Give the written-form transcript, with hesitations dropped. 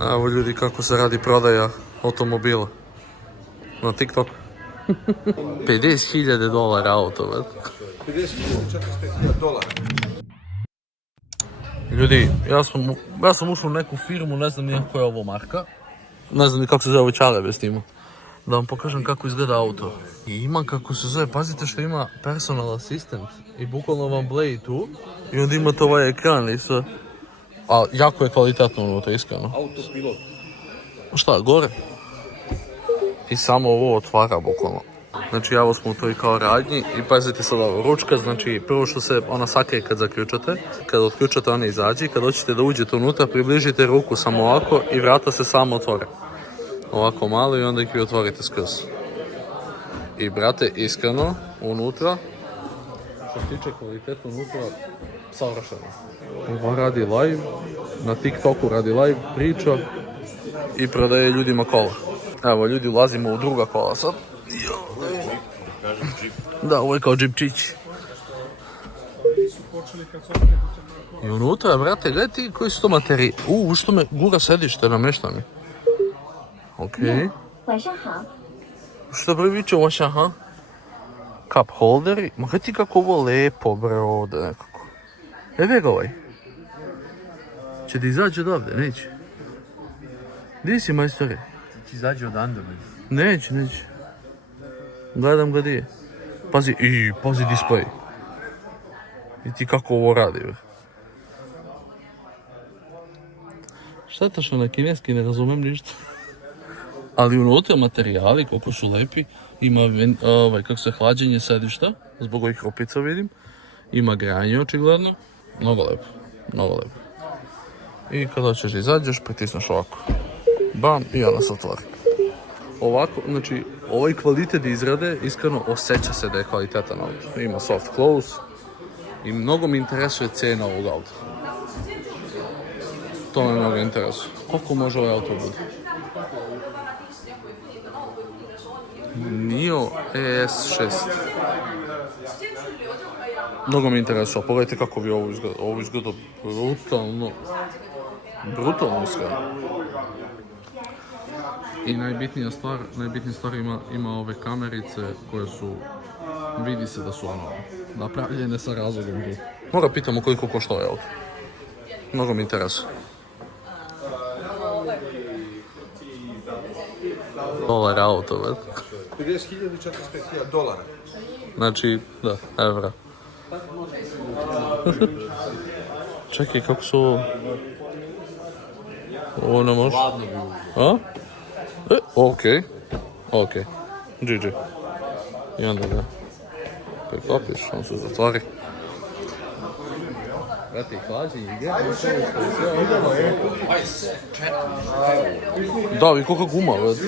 Evo ljudi kako se radi prodaja automobila na TikTok. $50.000 auto, već. $50.000. Ljudi, ja sam ušao u neku firmu, ne znam nijako je ovo marka. Ne znam ni kako se zove ovaj čale bez tima. Da vam pokažem kako izgleda auto. I ima kako se zove, pazite što ima personal assistant. I bukvalno vam bleji tu. I onda imate ovaj ekran i sve. A jako je kvalitetno unutra, iskreno. Autopilot. Šta, gore? I samo ovo otvara bukvalno. Znači evo smo u toj kao radnji i pazite sad ovo, ručka, znači prvo što se ona sakrije kad zaključate, kad otključate ona izađe i kad hoćete da uđete unutra približite ruku samo ovako i vrata se samo otvore. Ovako malo i onda ih vi otvorite skroz. I brate, iskreno, unutra, što se tiče kvaliteta unutra, savršeno. Ova radi live, na TikToku radi live, priča i prodaje ljudima kola. Evo, ljudi, ulazimo u druga kola sad. Da, ovo je kao džipčić. I unutra, brate, gledaj ti koji su to materiji. Što me gura sedište, namešta mi. Okej. Što prvi viče vaša, ha? Cup holderi. Ma gledaj ti kako ovo lepo, bre, ovdje nekako. Evo ga ovaj. Će ti izaći odavde, neće? Gdje si, majstore? Ti izađe odande, mi. Neće. Gledam ga di je. Pazi display. I ti kako ovo radi, bre. Šteta što na kineski ne razumem ništa. Ali unutra materijali, koliko su lepi, ima kako se hlađenje sedišta, zbog ovih rupica vidim. Ima granje očigledno. Mnogo lepo. I kada hoćeš da izađeš, pritisneš ovako. Bam, i ona se otvori. Ovako, znači, ovaj kvalitet izrade, iskreno osjeća se da je kvalitetan auto. Ima soft close i mnogo mi interesuje cena ovog auta. To me mnogo interesuje. Koliko može ovaj auto biti? NIO ES6. Mnogo mi interesuje, pogledajte kako bi ovo izgleda. Ovo izgleda brutalno iskreno. I najbitnija stvar ima ove kamerice koje su, vidi se da su napravljene sa razlogom tu. Mora pitamo koliko košta ovaj auto. Mnogo mi interesuje. Dolar auto, već. $50.000 i $45.000. Znači, da, evra. Čekaj, kako su ovo? Ovo ne može? Ladno bi A? Okej. GG. I onda ga priklopiš, on se zatvori. Brate, hlađi igra. Da, vi koliko guma, već.